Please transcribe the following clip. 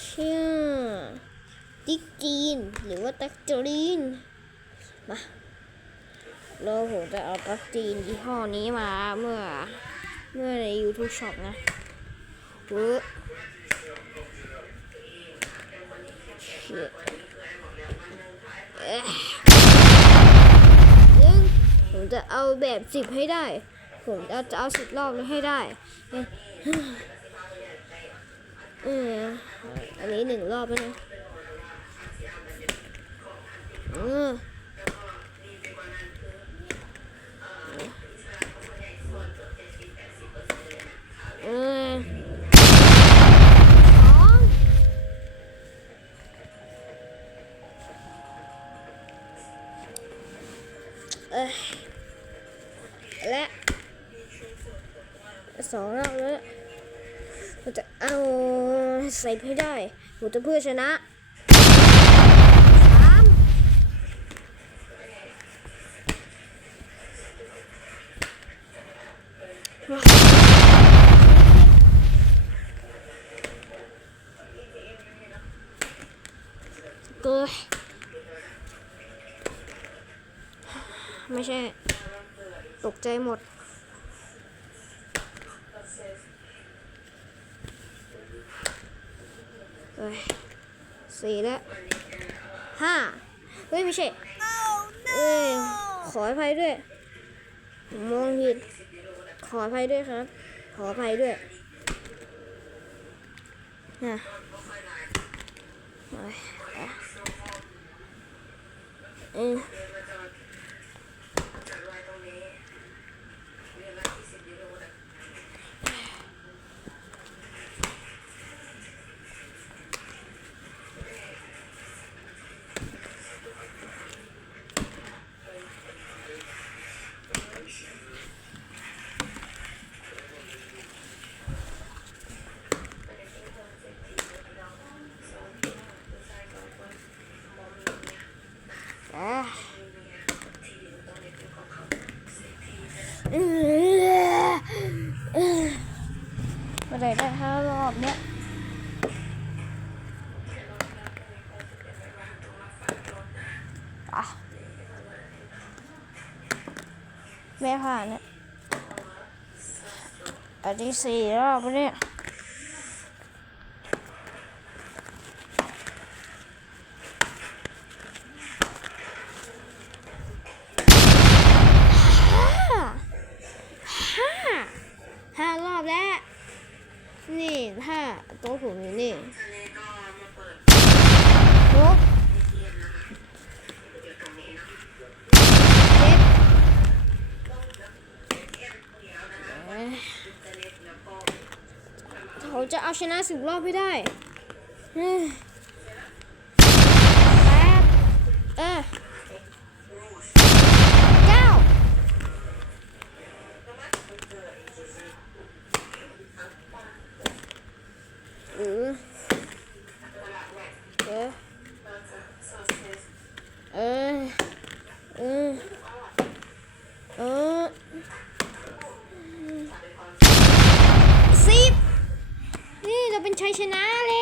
เชื่อติ๊กจีน หรือว่าตักจีน มาเราผมจะเอาตักจีนยี่ห้อนี้มาเมื่อ เมื่อใน YouTube Shop นะเวอเชี่ยเอ๊ะหนึ่งผมจะเอาแบบสิบให้ได้ ผมจะเอาสิบรอบให้ได้ เออ นี้หนึ่งรอบแล้วนะเออเออสองเอ้ยและสองรอบแล้ว เราจะเอาใส่ให้ได้ผมจะเพื่อชนะสามเกยไม่ใช่ ตกใจหมด เอ้ ยสี่แล้วห้าเฮ้ยไม่ใช่เอ้ยขออภัยด้วยผมมองผิด ขออภัยด้วยครับ ขออภัยด้วยนะเอ้ยอะเอ้ยอะเอ้ยเอ้ยเมื่ไหรได้ห้ารอบเนี้ยอะไม่ผ่านเนี่ยอันที่สี่รอบเนี่ย ห้าห้าห้ารอบแล้ว นี่ห้าโต๊ะผมอยู่นี่หกเจ็ดเอ้เขาจะเอาชนะสิบรอบให้ได้แปดเออเก้า เออเออเออเออเออสิบนี่เราเป็นชัยชนะเลย